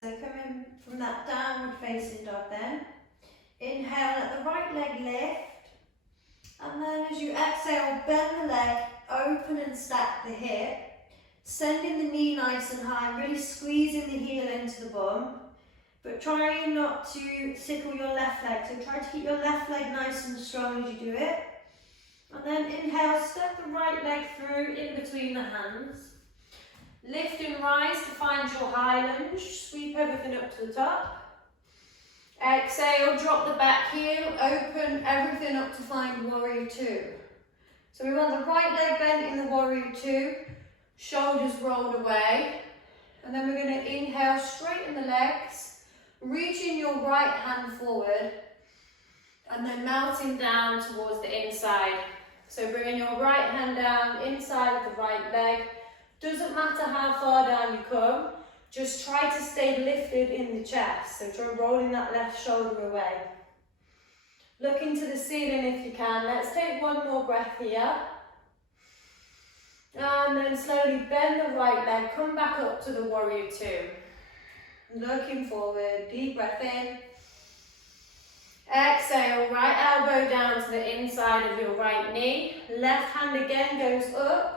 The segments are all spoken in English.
So come in from that downward facing dog then. Inhale, let the right leg lift. And then as you exhale, bend the leg, open and stack the hip. Sending the knee nice and high, really squeezing the heel into the bum. But trying not to sickle your left leg. So try to keep your left leg nice and strong as you do it. And then inhale, step the right leg through in between the hands. Lift and rise to find your high lunge. Sweep everything up to the top. Exhale, drop the back heel, open everything up to find warrior two. So we want the right leg bent in the warrior two, shoulders rolled away. And then we're going to inhale, straighten the legs, reaching your right hand forward, and then melting down towards the inside. So bringing your right hand down inside of the right leg. Doesn't matter how far down you come, just try to stay lifted in the chest. So try rolling that left shoulder away. Look into the ceiling if you can. Let's take one more breath here. And then slowly bend the right leg, come back up to the warrior two. Looking forward, deep breath in. Exhale, right elbow down to the inside of your right knee. Left hand again goes up.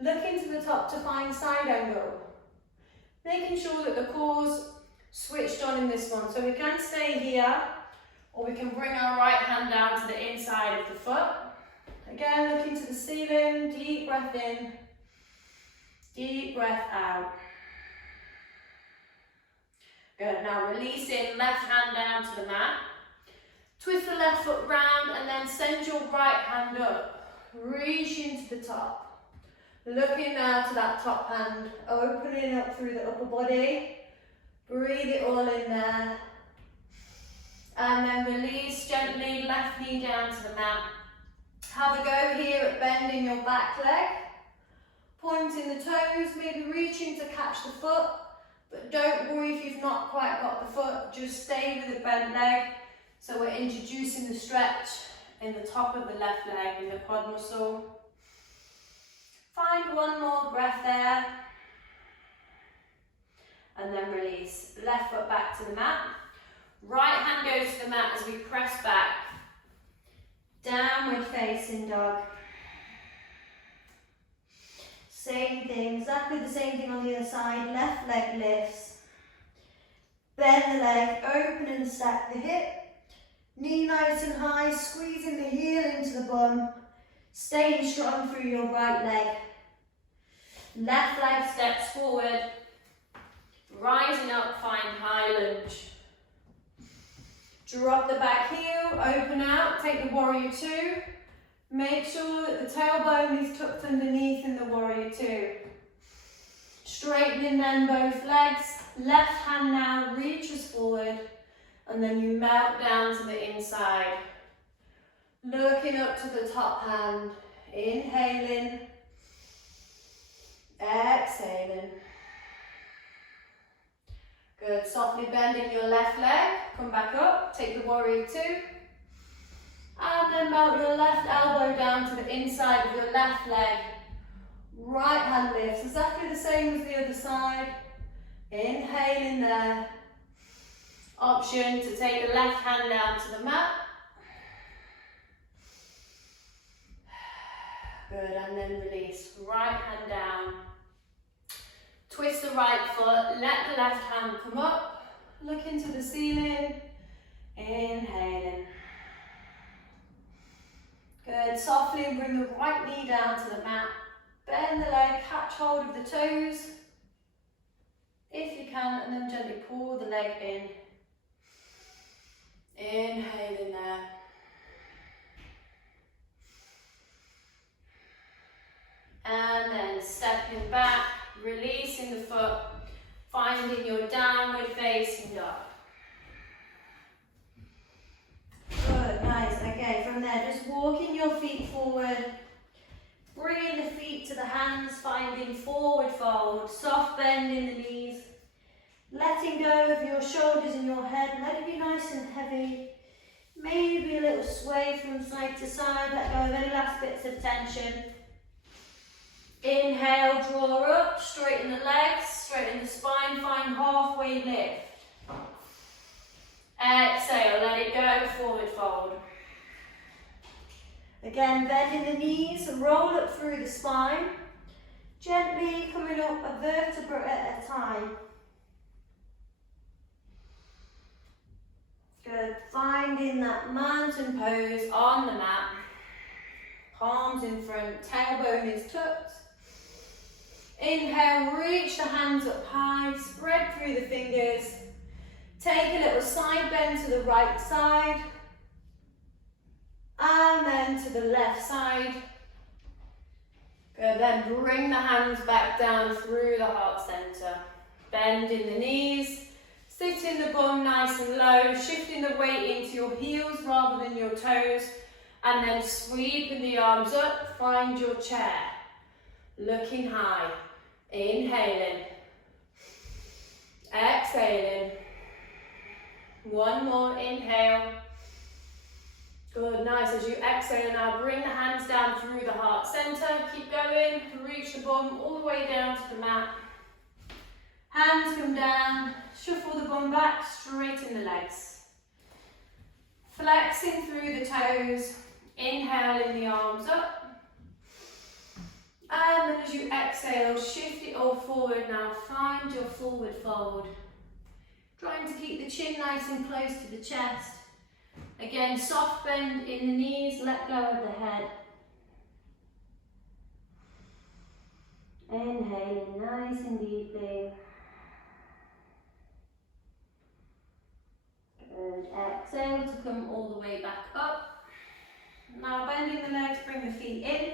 Looking to the top to find side angle. Making sure that the core's switched on in this one. So we can stay here, or we can bring our right hand down to the inside of the foot. Again, looking to the ceiling, deep breath in, deep breath out. Good, now releasing, left hand down to the mat. Twist the left foot round and then send your right hand up. Reach into the top. Looking now to that top hand, opening up through the upper body. Breathe it all in there. And then release gently, left knee down to the mat. Have a go here at bending your back leg. Pointing the toes, maybe reaching to catch the foot. But don't worry if you've not quite got the foot, just stay with the bent leg. So we're introducing the stretch in the top of the left leg, in the quad muscle. Find one more breath there. And then release. Left foot back to the mat. Right hand goes to the mat as we press back. Downward facing dog. Same thing, exactly the same thing on the other side. Left leg lifts. Bend the leg, open and stack the hip. Knee nice and high, squeezing the heel into the bum. Staying strong through your right leg. Left leg steps forward. Rising up, find high lunge. Drop the back heel, open out, take the warrior two. Make sure that the tailbone is tucked underneath in the warrior two. Straightening then both legs. Left hand now reaches forward. And then you melt down to the inside. Looking up to the top hand. Inhaling. Exhaling. Good. Softly bending your left leg. Come back up. Take the warrior two. And then melt your left elbow down to the inside of your left leg. Right hand lifts. Exactly the same as the other side. Inhaling there. Option to take the left hand down to the mat. Good, and then release. Right hand down. Twist the right foot, let the left hand come up. Look into the ceiling. Inhaling. Good, softly bring the right knee down to the mat. Bend the leg, catch hold of the toes. If you can, and then gently pull the leg in. Inhaling there. And then stepping back, releasing the foot, finding your downward facing dog. Good, nice. Okay, from there, just walking your feet forward, bringing the feet to the hands, finding forward fold, soft bend in the knees. Letting go of your shoulders and your head, let it be nice and heavy. Maybe a little sway from side to side, let go of any last bits of tension. Inhale, draw up, straighten the legs, straighten the spine, find halfway lift. Again, bending the knees, roll up through the spine. Gently coming up a vertebra at a time. Good, finding that mountain pose on the mat. Palms in front, tailbone is tucked. Inhale, reach the hands up high, spread through the fingers. Take a little side bend to the right side. And then to the left side. Good, then bring the hands back down through the heart center. Bending the knees, sitting the bum nice and low, shifting the weight into your heels rather than your toes, and then sweeping the arms up, find your chair. Looking high, inhaling, exhaling. One more inhale. Good, nice. As you exhale now, bring the hands down through the heart center. Keep going, reach the bum all the way down to the mat. Hands come down, shuffle the bum back, straighten the legs. Flexing through the toes, inhaling the arms up. And then as you exhale, shift it all forward now, find your forward fold. Trying to keep the chin nice and close to the chest. Again, soft bend in the knees, let go of the head. Inhaling nice and deeply. Good. Exhale to come all the way back up. Now bending the legs, bring the feet in.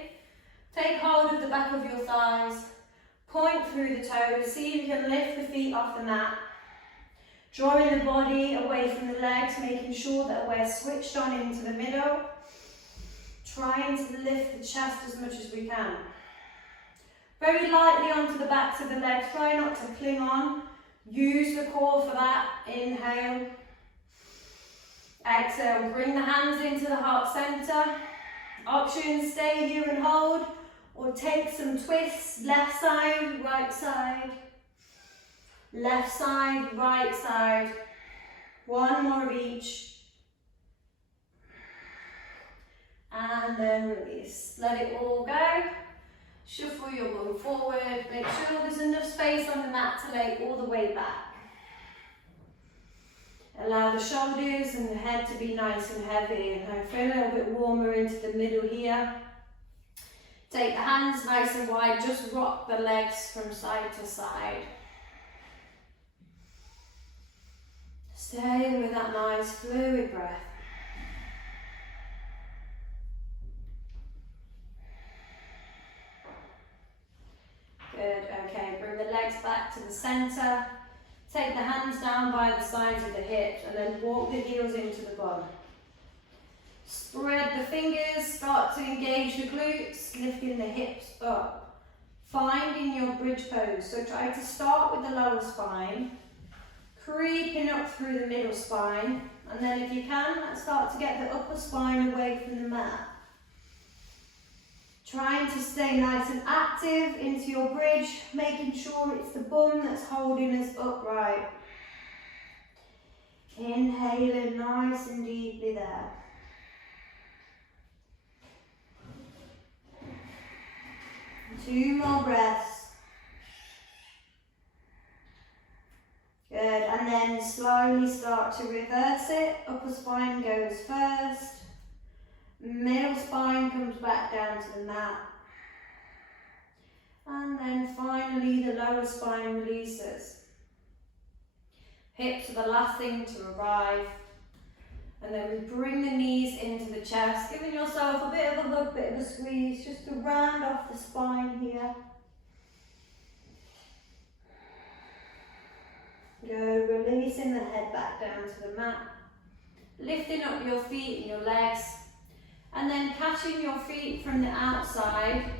Take hold of the back of your thighs. Point through the toes. See if you can lift the feet off the mat. Drawing the body away from the legs, making sure that we're switched on into the middle. Trying to lift the chest as much as we can. Very lightly onto the backs of the legs, try not to cling on. Use the core for that. Inhale. Exhale, bring the hands into the heart center. Options, stay here and hold, or take some twists, left side, right side. Left side, right side. One more of each. And then release. Let it all go. Shuffle your bum forward. Make sure there's enough space on the mat to lay all the way back. Allow the shoulders and the head to be nice and heavy. And I feel a little bit warmer into the middle here. Take the hands nice and wide. Just rock the legs from side to side. Stay with that nice fluid breath. Good, okay, bring the legs back to the center. Take the hands down by the sides of the hips and then walk the heels into the bum. Spread the fingers, start to engage the glutes, lifting the hips up. Finding your bridge pose, so try to start with the lower spine. Creeping up through the middle spine, and then if you can, start to get the upper spine away from the mat. Trying to stay nice and active into your bridge, making sure it's the bum that's holding us upright. Inhaling nice and deeply there. Two more breaths. Good, and then slowly start to reverse it. Upper spine goes first. Middle spine comes back down to the mat. And then finally the lower spine releases. Hips are the last thing to arrive. And then we bring the knees into the chest, giving yourself a bit of a hug, bit of a squeeze, just to round off the spine here. Go, releasing the head back down to the mat. Lifting up your feet and your legs. And then catching your feet from the outside.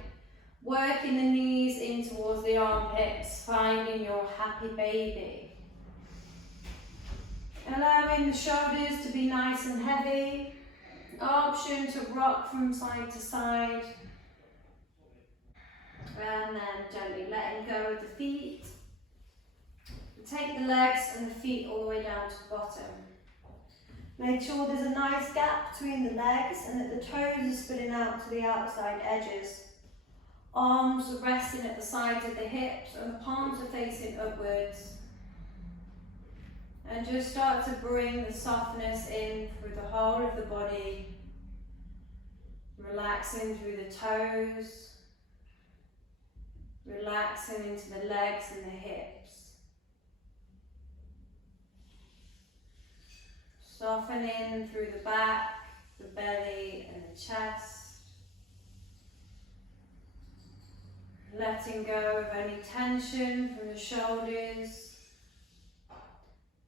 Working the knees in towards the armpits. Finding your happy baby. Allowing the shoulders to be nice and heavy. Option to rock from side to side. And then gently letting go of the feet. Take the legs and the feet all the way down to the bottom. Make sure there's a nice gap between the legs and that the toes are spilling out to the outside edges. Arms are resting at the sides of the hips and the palms are facing upwards. And just start to bring the softness in through the whole of the body. Relaxing through the toes. Relaxing into the legs and the hips. Softening through the back, the belly and the chest. Letting go of any tension from the shoulders,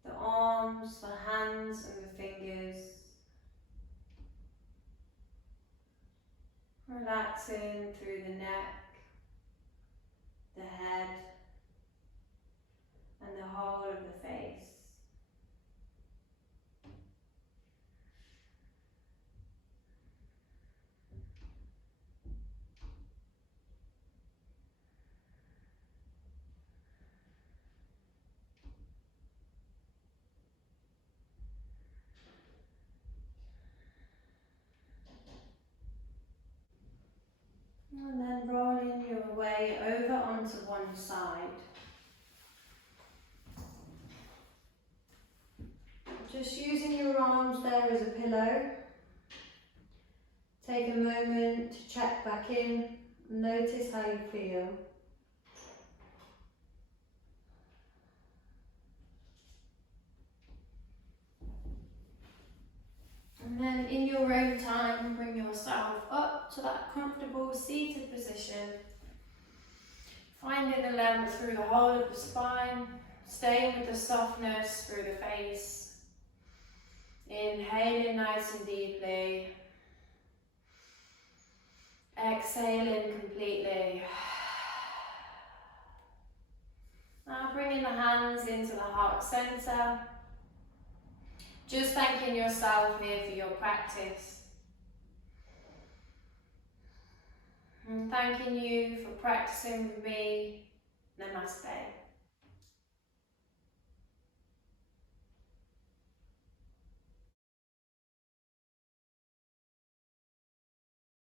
the arms, the hands and the fingers. Relaxing through the neck, the head and the whole of the face. And then rolling your way over onto one side. Just using your arms there as a pillow. Take a moment to check back in. Notice how you feel. And then in your own time, bring yourself up to that comfortable seated position. Finding the length through the whole of the spine, staying with the softness through the face. Inhaling nice and deeply. Exhaling completely. Now bringing the hands into the heart center. Just thanking yourself here for your practice. And thanking you for practicing with me. Namaste.